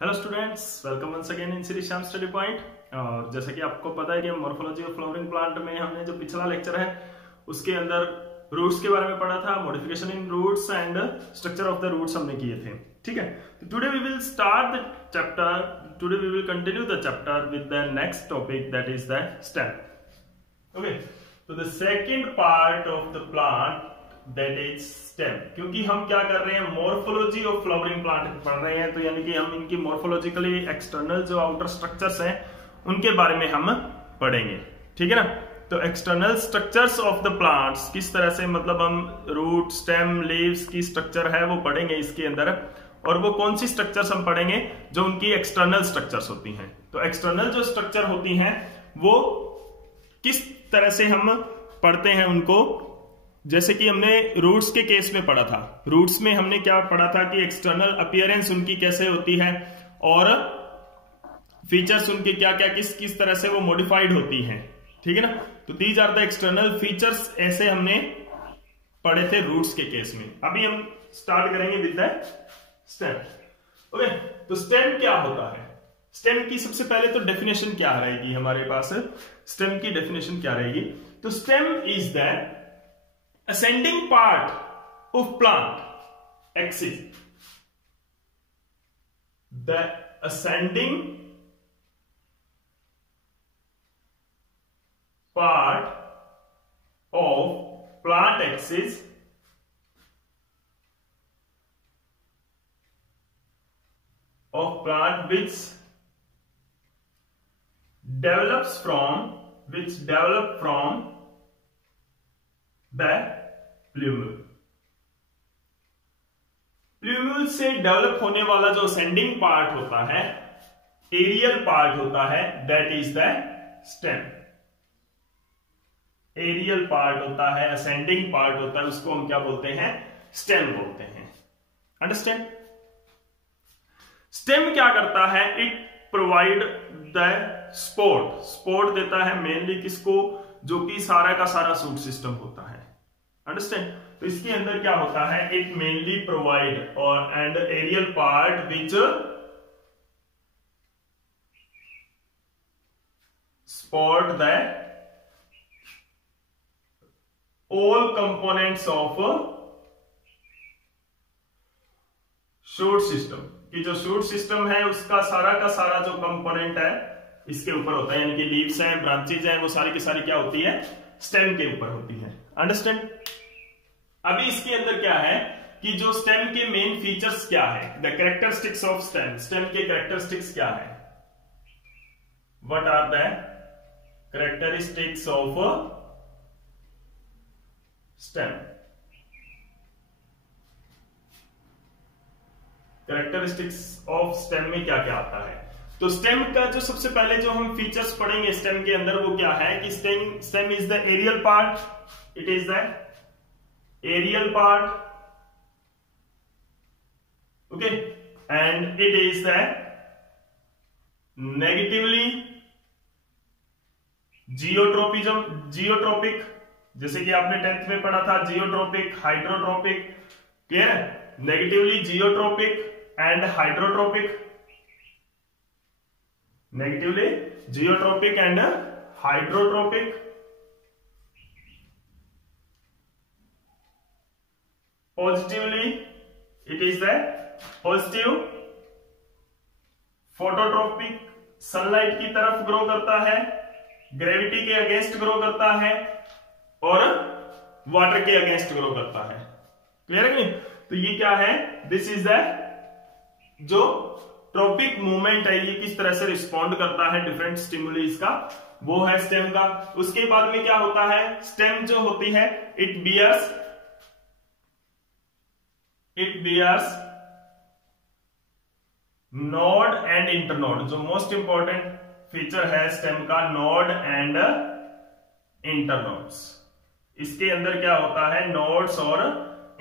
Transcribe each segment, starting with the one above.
Hello students, welcome once again in Shri Shyam study point. और जैसा कि आपको पता है कि मॉर्फोलॉजी ऑफ फ्लावरिंग प्लांट में हमने जो पिछला लेक्चर है उसके अंदर रूट्स के बारे में पढ़ा था, modification in roots and structure of the roots हमने किए थे। ठीक है, तो today we will start the chapter, today we will continue the chapter with the next topic, that is the stem. Okay, तो the second part of the plant that is stem. क्योंकि हम क्या कर रहे हैं, मॉर्फोलॉजी ऑफ फ्लावरिंग प्लांट पढ़ रहे हैं, तो यानी कि हम इनकी मॉर्फोलॉजिकली एक्सटर्नल जो आउटर स्ट्रक्चर्स हैं उनके बारे में हम पढ़ेंगे। ठीक है ना, तो external structures of the plants किस तरह से, मतलब हम रूट, स्टेम, लीव्स की स्ट्रक्चर है वो पढ़ेंगे इसके अंदर। और वो कौन सी स्ट्रक्चर्स हम पढ़ेंगे जो उनकी एक्सटर्नल स्ट्रक्चर्स होती हैं। तो एक्सटर्नल जो स्ट्रक्चर होती हैं वो किस तरह से हम पढ़ते हैं उनको, जैसे कि हमने रूट्स के केस में पढ़ा था। रूट्स में हमने क्या पढ़ा था कि एक्सटर्नल अपीयरेंस उनकी कैसे होती है और फीचर्स उनके क्या क्या किस किस तरह से वो मॉडिफाइड होती हैं। ठीक है ना, तो these are the external features, ऐसे हमने पढ़े थे रूट्स के केस में। अभी हम स्टार्ट करेंगे विद द स्टेम। ओके, तो स्टेम क्या होता है। स्टेम की सबसे पहले तो डेफिनेशन क्या रहेगी हमारे पास, स्टेम की डेफिनेशन क्या रहेगी। तो stem is the ascending part of plant axis, the ascending part of plant axis of plant which develop from the plumule. Plumule से डेवलप होने वाला जो असेंडिंग पार्ट होता है, एरियल पार्ट होता है, that is the stem. Aerial part होता है, असेंडिंग पार्ट होता है, उसको हम क्या बोलते हैं, स्टेम बोलते हैं। अंडरस्टैंड। स्टेम क्या करता है, it provide the support. Support देता है मेनली किसको, जो कि सारा का सारा सूट सिस्टम होता है। अंडरस्टैंड। तो इसके अंदर क्या होता है, इट मेनली प्रोवाइड और and aerial part which support the all components of shoot system. कि जो शूट सिस्टम है उसका सारा का सारा जो कंपोनेंट है इसके ऊपर होता है, यानी कि लीव्स हैं, ब्रांचेज हैं, वो सारी की सारी क्या होती है, स्टेम के ऊपर होती है। अंडरस्टैंड। अभी इसके अंदर क्या है कि जो स्टेम के मेन फीचर्स क्या है, the characteristics of stem. Stem के कैरेक्टरिस्टिक्स क्या है, what are the characteristics of stem. Characteristics of stem में क्या क्या आता है। तो स्टेम का जो सबसे पहले जो हम फीचर्स पढ़ेंगे स्टेम के अंदर वो क्या है कि stem is the aerial part, it is the aerial part, okay, and it is the negatively geotropic, जैसे कि आपने 10th में पढ़ा था, जियोट्रोपिक, हाइड्रोट्रोपिक, क्लियर है, negatively geotropic and hydrotropic, negatively geotropic and hydrotropic, positively it is the positive, phototropic, sunlight की तरफ grow करता है, ग्रेविटी के अगेंस्ट ग्रो करता है और वाटर के अगेंस्ट ग्रो करता है। क्लियर है नहीं। तो ये क्या है, दिस इज द जो ट्रोपिक मूवमेंट है, ये किस तरह से रिस्पॉन्ड करता है डिफरेंट स्टिमुलीज का, वो है स्टेम का। उसके बाद में क्या होता है, स्टेम जो होती है it bears node and internode. जो मोस्ट इंपॉर्टेंट फीचर है स्टेम का, नोड एंड इंटरनोड्स। इसके अंदर क्या होता है, नोड्स और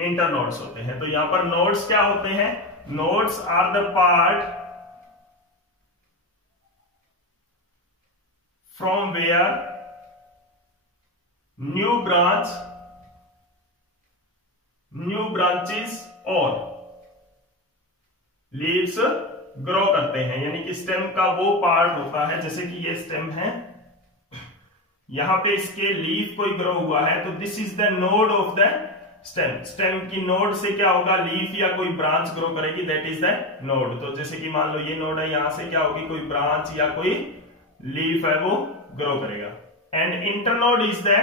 इंटरनोड्स होते हैं। तो यहां पर नोड्स क्या होते हैं, nodes are the part from where new branches or leaves grow करते हैं, यानी कि स्टेम का वो पार्ट होता है, जैसे कि ये स्टेम है, यहां पे इसके लीफ कोई ग्रो हुआ है, तो this is the node of the stem. Stem की नोड से क्या होगा, लीफ या कोई ब्रांच ग्रो करेगी, दैट इज द नोड। तो जैसे कि मान लो ये नोड है, यहां से क्या होगी, कोई ब्रांच या कोई लीफ है वो ग्रो करेगा। And internode is the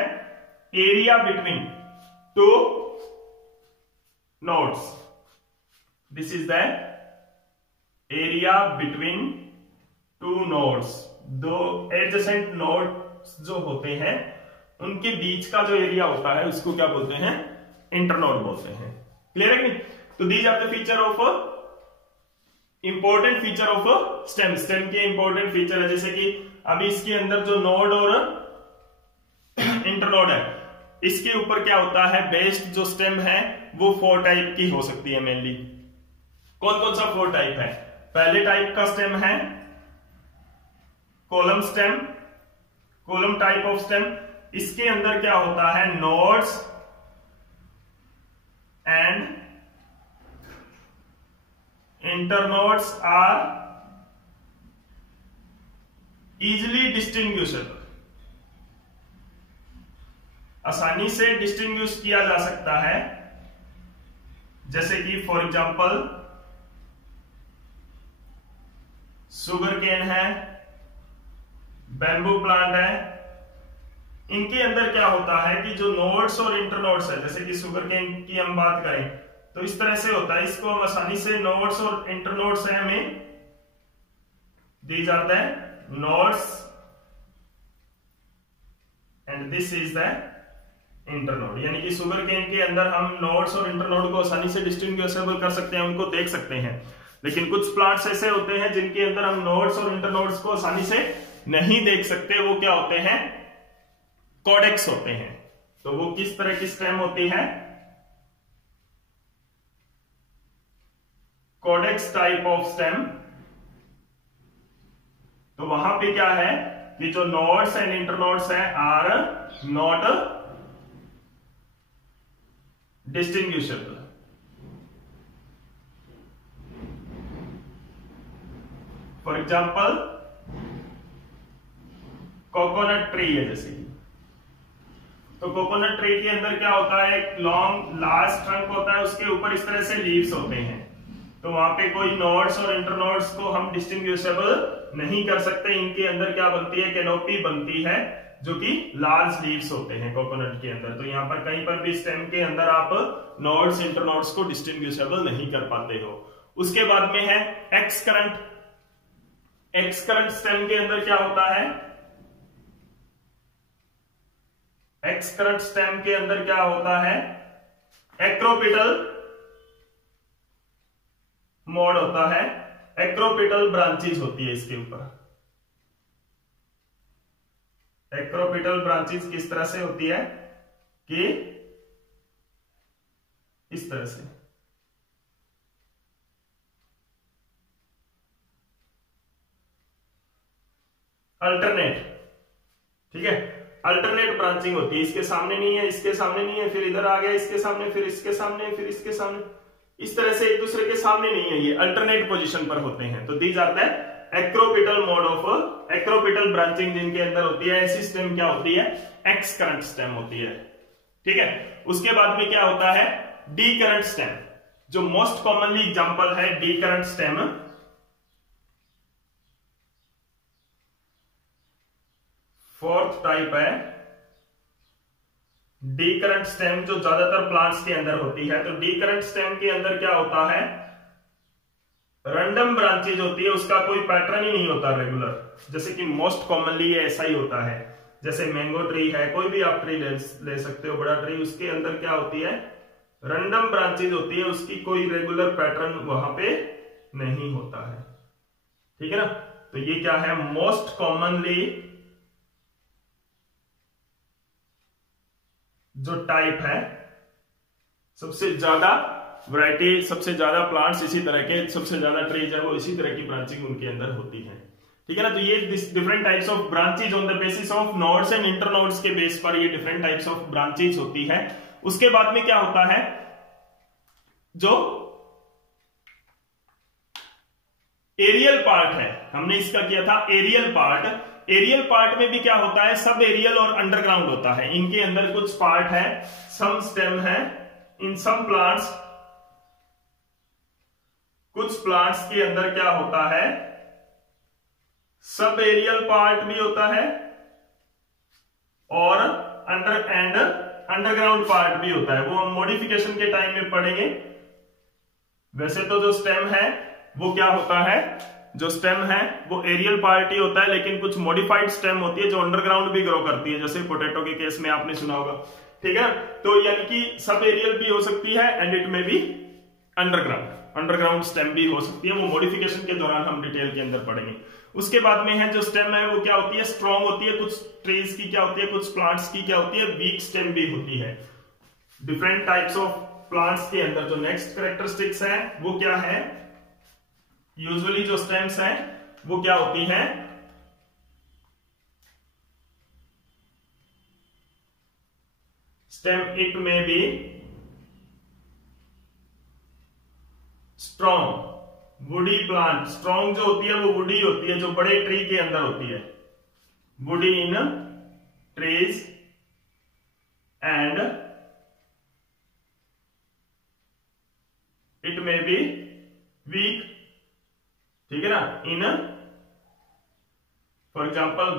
area between two nodes, this is the area between two nodes. दो एडजेसेंट नोड्स जो होते हैं उनके बीच का जो एरिया होता है उसको क्या बोलते हैं, इंटरनोड बोलते हैं। क्लियर है कि नहीं? तो these are the feature of important feature of stem. Stem के इंपॉर्टेंट फीचर है, जैसे कि अभी इसके अंदर जो नोड और इंटरनोड है, इसके ऊपर क्या होता है, बेस्ड जो स्टेम है वो 4 टाइप की हो सकती है मेनली। कौन कौन सा 4 टाइप है? पहले टाइप का स्टेम है column stem, column type of stem. इसके अंदर क्या होता है, nodes and internodes are easily distinguishable, आसानी से डिस्टिंग्विश किया जा सकता है। जैसे कि फॉर एग्जांपल शुगर केन है, बैम्बू प्लांट है, इनके अंदर क्या होता है कि जो नोड्स और इंटरनोड्स है, जैसे कि शुगर केन की हम बात करें तो इस तरह से होता है, इसको हम आसानी से नोड्स और इंटरनोड्स है हमें दी जाता है, nodes and this is the internode. यानी कि शुगर केन के अंदर हम नोड्स और इंटरनोड को आसानी से डिस्टिंग्विशेबल कर सकते हैं, उनको देख सकते हैं। लेकिन कुछ प्लांट्स ऐसे होते हैं जिनके अंदर हम नोड्स और इंटरनोड्स को आसानी से नहीं देख सकते, वो क्या होते हैं, कॉडेक्स होते हैं। तो वो किस तरह की स्टेम होती है, कॉडेक्स टाइप ऑफ स्टेम। तो वहां पे क्या है कि जो नोड्स एंड इंटरनोड्स है are not distinguishable. For example coconut tree है, जैसे तो कोकोनट ट्री के अंदर क्या होता है, एक लॉन्ग लार्ज ट्रंक होता है, उसके ऊपर इस तरह से लीव्स होते हैं। तो वहां पे कोई नोड्स और इंटरनोड्स को हम डिस्टिंग्विशेबल नहीं कर सकते। इनके अंदर क्या बनती है, कैनोपी बनती है, जो कि लार्ज लीव्स होते हैं कोकोनट के अंदर। तो यहाँ पर कहीं पर भी स्टेम के अंदर आप नोड्स इंटरनोड्स को डिस्टिंग्विशेबल नहीं कर पाते हो। उसके बाद में है x current. X current stem के अंदर क्या होता है, एक्स करंट स्टेम के अंदर क्या होता है, एक्रोपिटल मोड होता है, एक्रोपिटल ब्रांचेज होती है इसके ऊपर। एक्रोपिटल ब्रांचेज किस तरह से होती है कि इस तरह से, अल्टरनेट, ठीक है, अल्टरनेट ब्रांचिंग होती है। इसके सामने नहीं है, इसके सामने नहीं है, फिर इधर आ गया इसके सामने, फिर इसके सामने, फिर इसके सामने, इस तरह से एक दूसरे के सामने नहीं है, ये अल्टरनेट पोजीशन पर होते हैं। तो दी जाता है acropetal mode of acropetal branching जिनके अंदर होती है। ऐसी स्टेम क्या होती है, एक्स करंट स्टेम होती है। ठीक है, उसके बाद में क्या होता है, डी करंट स्टेम, जो मोस्ट कॉमनली एग्जांपल है D current stem. Fourth type है डी करंट स्टेम, जो ज्यादातर प्लांट्स के अंदर होती है। तो डी करंट स्टेम के अंदर क्या होता है, रैंडम ब्रांचेज होती है, उसका कोई पैटर्न ही नहीं होता रेगुलर। जैसे कि मोस्ट कॉमनली ऐसा ही होता है, जैसे मैंगो ट्री है, कोई भी आप ट्री ले सकते हो, बड़ा ट्री, उसके अंदर क्या होती है, रैंडम ब्रांचेज होती है, उसकी कोई रेगुलर पैटर्न वहां पे नहीं होता है। ठीक है ना, तो ये क्या है, मोस्ट कॉमनली जो टाइप है, सबसे ज्यादा वैरायटी, सबसे ज्यादा प्लांट्स इसी तरह के, सबसे ज्यादा ट्रीज है वो इसी तरह की ब्रांचिंग उनके अंदर होती है। ठीक है ना, तो ये different types of branches on the basis of nodes and internodes के बेस पर ये डिफरेंट टाइप्स ऑफ ब्रांचेज होती है। उसके बाद में क्या होता है, जो एरियल पार्ट है, हमने इसका किया था एरियल पार्ट। एरियल पार्ट में भी क्या होता है, सब एरियल और अंडरग्राउंड होता है। इनके अंदर कुछ पार्ट है, सम स्टेम है इन सम प्लांट्स। कुछ प्लांट्स के अंदर क्या होता है, सब एरियल पार्ट भी होता है और अंडरग्राउंड पार्ट भी होता है। वो हम मॉडिफिकेशन के टाइम में पढ़ेंगे। वैसे तो जो स्टेम है वो क्या होता है, जो स्टेम है वो एरियल पार्ट ही होता है, लेकिन कुछ मॉडिफाइड स्टेम होती है जो अंडरग्राउंड भी ग्रो करती है, जैसे पोटैटो के केस में आपने सुना होगा। ठीक है, तो यानी कि सब एरियल भी हो सकती है एंड इट में भी अंडरग्राउंड स्टेम भी हो सकती है। वो मॉडिफिकेशन के दौरान हम डिटेल के अंदर पढ़ेंगे। उसके बाद में है जो स्टेम है वो क्या होती है, स्ट्रॉन्ग होती है। कुछ ट्रीज की क्या होती है, कुछ प्लांट्स की क्या होती है, वीक स्टेम भी होती है। डिफरेंट टाइप्स ऑफ प्लांट्स के अंदर जो नेक्स्ट कैरेक्टरिस्टिक्स है वो क्या है, यूजुअली जो स्टेम्स हैं वो क्या होती हैं, स्टेम इट में be strong, woody plant. Strong जो होती है वो वुडी होती है, जो बड़े ट्री के अंदर होती है, woody in trees and it में बी वीक। ठीक है ना, इन फॉर एग्जाम्पल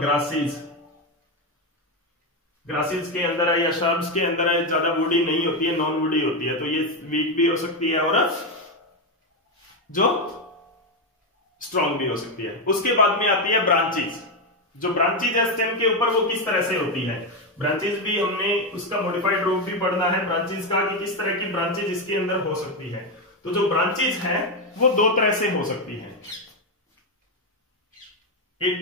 ग्रासेस के अंदर है या शर्ब्स के अंदर है, ज्यादा वुडी नहीं होती है, नॉन वुडी होती है, तो ये वीक भी हो सकती है और जो स्ट्रॉन्ग भी हो सकती है। उसके बाद में आती है ब्रांचेस। जो ब्रांचेस है स्टेम के ऊपर वो किस तरह से होती है, ब्रांचेस भी हमने उसका मॉडिफाइड रूप भी पढ़ना है ब्रांचेस का, कि किस तरह की ब्रांचेस इसके अंदर हो सकती है। तो जो ब्रांचेस है वो दो तरह से हो सकती है। It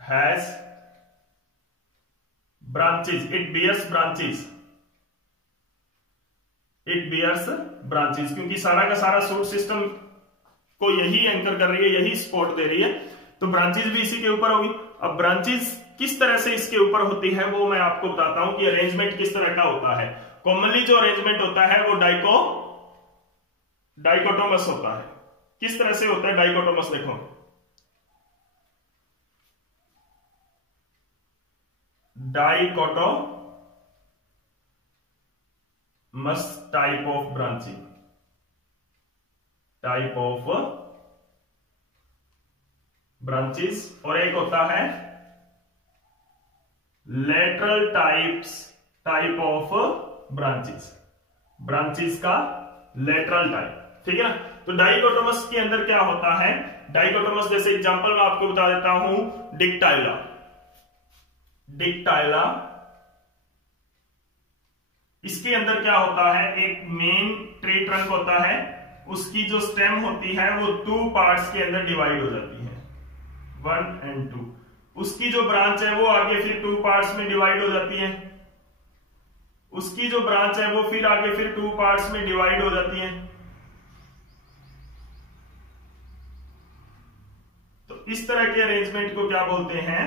has branches, it bears branches, it bears branches, क्योंकि सारा का सारा सूट सिस्टम को यही एंकर कर रही है, यही सपोर्ट दे रही है, तो ब्रांचेस भी इसी के ऊपर होगी। अब ब्रांचेस किस तरह से इसके ऊपर होती है वो मैं आपको बताता हूं कि अरेंजमेंट किस तरह का होता है। कॉमनली जो अरेंजमेंट होता है वो डाइकोटोमस होता है। किस तरह से होता है डाइकोटोमस, देखो dichotomous type of branching, type of branches, और एक होता है लेटरल टाइप ऑफ ब्रांचेस का लेटरल टाइप। ठीक है ना, तो डाइकोटोमस के अंदर क्या होता है, डाइकोटोमस जैसे एग्जांपल मैं आपको बता देता हूं, डिक्टाइला, इसके अंदर क्या होता है, एक मेन ट्री ट्रंक होता है, उसकी जो स्टेम होती है वो 2 पार्ट्स के अंदर डिवाइड हो जाती है, 1 and 2। उसकी जो ब्रांच है वो आगे फिर 2 पार्ट्स में डिवाइड हो जाती है, उसकी जो ब्रांच है वो फिर आगे फिर 2 पार्ट्स में डिवाइड हो जाती है। तो इस तरह के अरेंजमेंट को क्या बोलते हैं,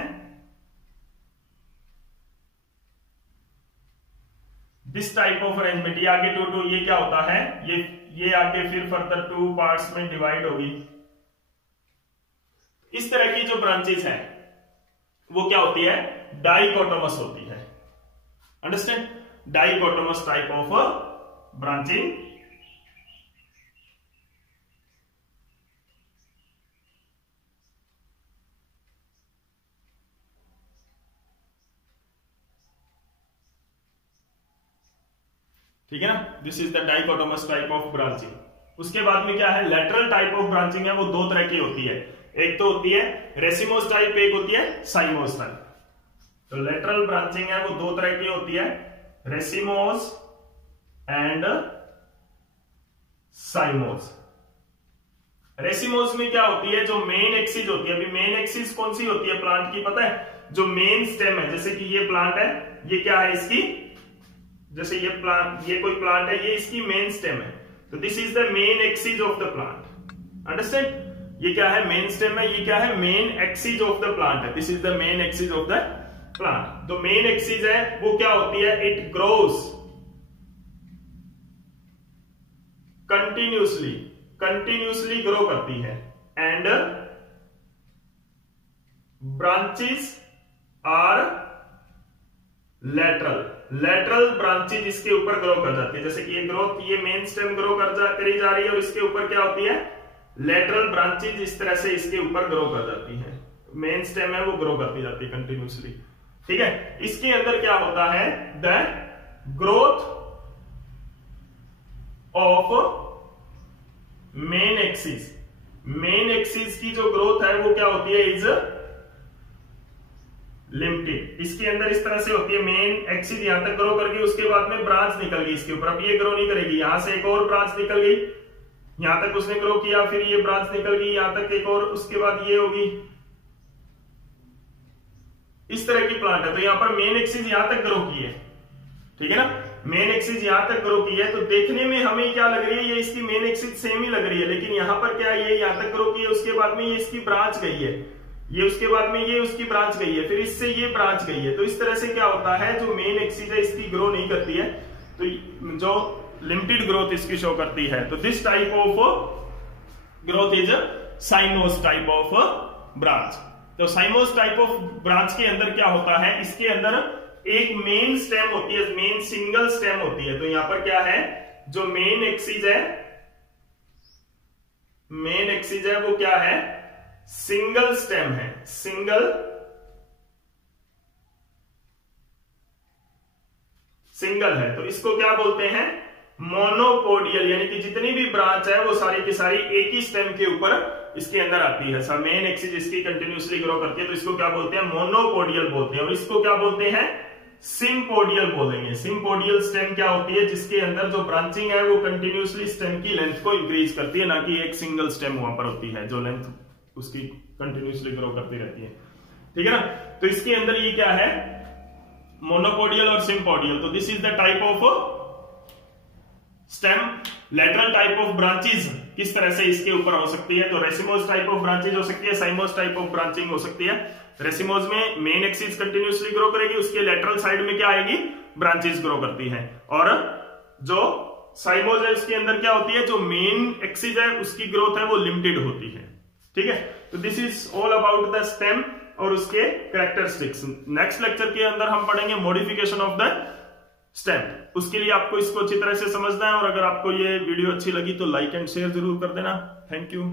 दिस टाइप ऑफ अरेंजमेंट। ये आगे 2 ये क्या होता है, ये आगे फिर फर्दर 2 पार्ट्स में डिवाइड होगी। इस तरह की जो ब्रांचेस है वो क्या होती है, डाइकोटोमस होती है। Understand, dichotomous type of branching. ठीक है ना, this is the dichotomous type of branching. उसके बाद में क्या है, लेटरल टाइप ऑफ ब्रांचिंग है, वो 2 तरह की होती है। एक तो होती है रेसिमोस टाइप, एक होती है साइमोस टाइप। तो लेटरल ब्रांचिंग है वो 2 तरह की होती है, रेसिमोस एंड साइमोस। रेसिमोस में क्या होती है, जो मेन एक्सिस होती है, अभी मेन एक्सिस कौन सी होती है प्लांट की पता है, जो मेन स्टेम है, जैसे कि ये प्लांट है, ये क्या है इसकी, जैसे ये प्लांट, ये कोई प्लांट है, ये इसकी मेन स्टेम है, तो this is the main axis of the plant. Understand, ये क्या है, मेन स्टेम है, ये क्या है, main axis of the plant है, this is the main axis of the plant. तो मेन एक्सिस है वो क्या होती है, it grows continuously continuously grow करती है and branches are lateral branches इसके ऊपर ग्रो कर जाती है। जैसे कि ये ग्रोथ, ये मेन स्टेम ग्रो करी जा रही है और इसके ऊपर क्या होती है, लेटरल ब्रांचेज इस तरह से इसके ऊपर ग्रो कर जाती है। मेन स्टेम है वो ग्रो करती जाती है कंटिन्यूसली, ठीक है। इसके अंदर क्या होता है, the growth of main axis की जो ग्रोथ है वो क्या होती है, इज लिमिटेड। इसके अंदर इस तरह से होती है, मेन एक्सिस यहां तक ग्रो करके उसके बाद में ब्रांच निकल गई इसके ऊपर। अब ये ग्रो नहीं करेगी, यहां से एक और ब्रांच निकल गई, यहां तक उसने ग्रो किया, फिर ये ब्रांच निकल गई यहां तक एक और, उसके बाद ये होगी, इस तरह की प्लांट है। तो यहां पर मेन एक्सिस यहां तक ग्रो की है, ठीक है ना, मेन एक्सिस यहां तक ग्रो की है। तो देखने में हमें क्या लग रही है, ये इसकी मेन एक्सिस सेम ही लग रही है, लेकिन यहां पर क्या है, ये यहां तक ग्रो की है, उसके बाद में ये इसकी ब्रांच गई है, ये उसके बाद में ये उसकी ब्रांच गई है, फिर इससे ये ब्रांच गई है। तो इस तरह से क्या होता है, जो मेन एक्सिस है इसकी ग्रो नहीं करती है, तो जो लिमिटेड ग्रोथ इसकी शो करती है। तो this type of growth is साइमोस type of branch. तो साइमोस टाइप ऑफ ब्रांच के अंदर क्या होता है, इसके अंदर एक मेन स्टेम होती है, मेन सिंगल स्टेम होती है। तो यहां पर क्या है, जो मेन एक्सिस है वो क्या है, सिंगल स्टेम है, सिंगल है। तो इसको क्या बोलते हैं, मोनोपोडियल, यानी कि जितनी भी ब्रांच है वो सारी की सारी एक ही स्टेम के ऊपर इसके अंदर आती है। सब मेन एक्सिस इसकी कंटिन्यूसली ग्रो करती है, तो इसको क्या बोलते हैं, मोनोपोडियल बोलते हैं। और इसको क्या बोलते हैं, सिम्पोडियल बोलेंगे। सिम्पोडियल स्टेम क्या होती है, जिसके अंदर जो ब्रांचिंग है वो कंटिन्यूसली स्टेम की लेंथ को इंक्रीज करती है, ना कि एक सिंगल स्टेम वहां पर होती है जो लेंथ उसकी कंटिन्यूसली ग्रो करती रहती है, ठीक है ना। तो इसके अंदर ये क्या है, मोनोपोडियल और सिम्पोडियल। तो this is the type of stem. Lateral type of branches किस तरह से इसके ऊपर हो सकती है, तो रेसिमोस टाइप ऑफ ब्रांचेज हो सकती है, साइमोस टाइप ऑफ ब्रांचिंग हो सकती है। रेसिमोस में मेन एक्सिस कंटिन्यूसली ग्रो करेगी, उसके लेटरल साइड में क्या आएगी, ब्रांचेस ग्रो करती है। और जो साइमोस है उसके अंदर क्या होती है, जो मेन एक्सिस है उसकी ग्रोथ है वो लिमिटेड होती है, ठीक है। तो this is all about the stem और उसके कैरेक्टरिस्टिक्स। नेक्स्ट लेक्चर के अंदर हम पढ़ेंगे मॉडिफिकेशन ऑफ द स्टेम। उसके लिए आपको इसको अच्छी तरह से समझना है, और अगर आपको ये वीडियो अच्छी लगी तो लाइक एंड शेयर जरूर कर देना। Thank you.